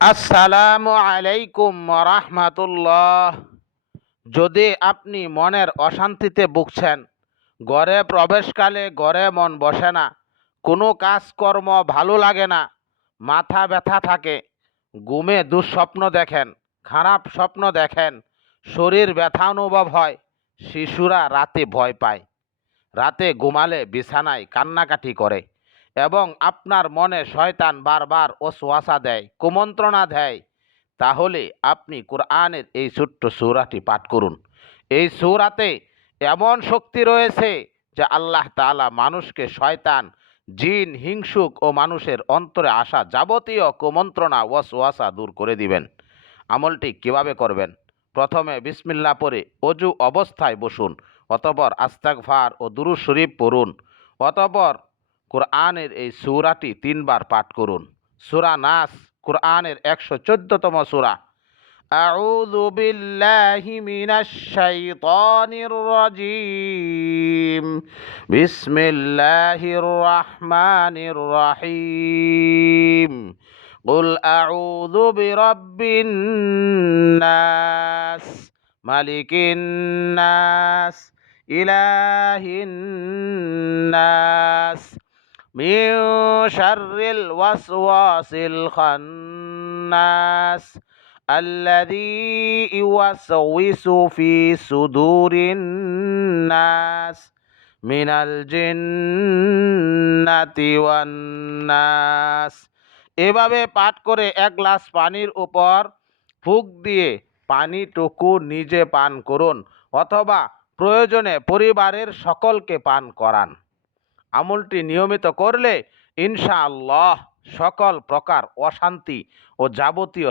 আসসালামু আলাইকুম রাহমাতুল্লাহ। যদি আপনি মনের অশান্তিতে ভুগছেন, ঘরে প্রবেশকালে ঘরে মন বসে না, কোনো কাজকর্ম ভালো লাগে না, মাথা ব্যথা থাকে, ঘুমে দুঃস্বপ্ন দেখেন, খারাপ স্বপ্ন দেখেন, শরীর ব্যথা অনুভব হয়, শিশুরা রাতে ভয় পায়, রাতে ঘুমালে বিছানায় কান্নাকাটি করে এবং আপনার মনে শয়তান বারবার ওয়াসওয়াসা দেয়, কুমন্ত্রণা দেয়, তাহলে আপনি কোরআনের এই ছোট্ট সূরাটি পাঠ করুন। এই সূরাতে এমন শক্তি রয়েছে যে আল্লাহ তাআলা মানুষকে শয়তান, জিন, হিংসুক ও মানুষের অন্তরে আসা যাবতীয় কুমন্ত্রণা ওয়াসওয়াসা দূর করে দিবেন। আমলটি কিভাবে করবেন? প্রথমে বিসমিল্লাহ পড়ে অজু অবস্থায় বসুন, অতঃপর আস্তাগফার ও দুরূদ শরীফ পড়ুন, অতঃপর কোরআনের এই সূরাটি 3 বার পাঠ করুন। সূরা নাস কোরআনের 114তম সূরা। আউযু বিল্লাহি মিনাশ শাইতানির রাজীম। বিসমিল্লাহির রহমানির রহিম। কুল আউযু বিরাব্বিন নাস, মালিকিন নাস, ইলাহিন নাস, মিন শাররিল ওয়াসওয়াসিল খান্নাস, আল্লাযী ইউওয়াসউইসু ফি সুদুরিন নাস, মিনাল জিন্নাতি ওয়ান নাস। এভাবে পাঠ করে 1 গ্লাস পানির উপর ফুঁক দিয়ে পানিটুকু নিজে পান করুন, অথবা প্রয়োজনে পরিবারের সকলকে পান করান। আমলটি নিয়মিত করলে ইনশাআল্লাহ সকল প্রকার অশান্তি ও যাবতীয়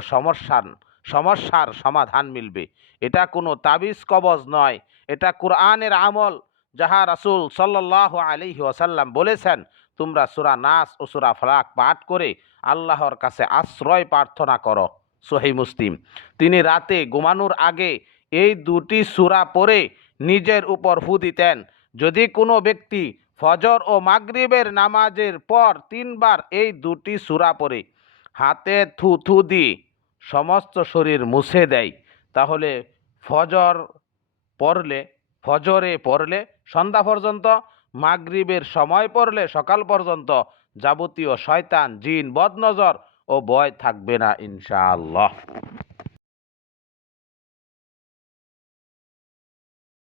সমস্যার সমাধান মিলবে। এটা কোনো তাবিজ কবজ নয়, এটা কোরআনের আমল, যাহা রাসূল সাল্লাল্লাহু আলাইহি ওয়াসাল্লাম বলেছেন, তোমরা সূরা নাস ও সূরা ফালাক পাঠ করে আল্লাহর কাছে আশ্রয় প্রার্থনা করো। সহিহ মুসলিম। তিনি রাতে ঘুমানোর আগে এই 2টি সূরা পড়ে নিজের উপর ফু দিতেন। যদি কোনো ব্যক্তি ফজর ও মাগরিবের নামাজের পর 3 বার এই 2টি সূরা পড়ে হাতে থুথু দিয়ে সমস্ত শরীর মুছে দেয়, তাহলে ফজরে পড়লে সন্ধ্যা পর্যন্ত, মাগরিবের সময় পড়লে সকাল পর্যন্ত যাবতীয় শয়তান, জিন, বদনজর ও ভয় থাকবে না ইনশাআল্লাহ।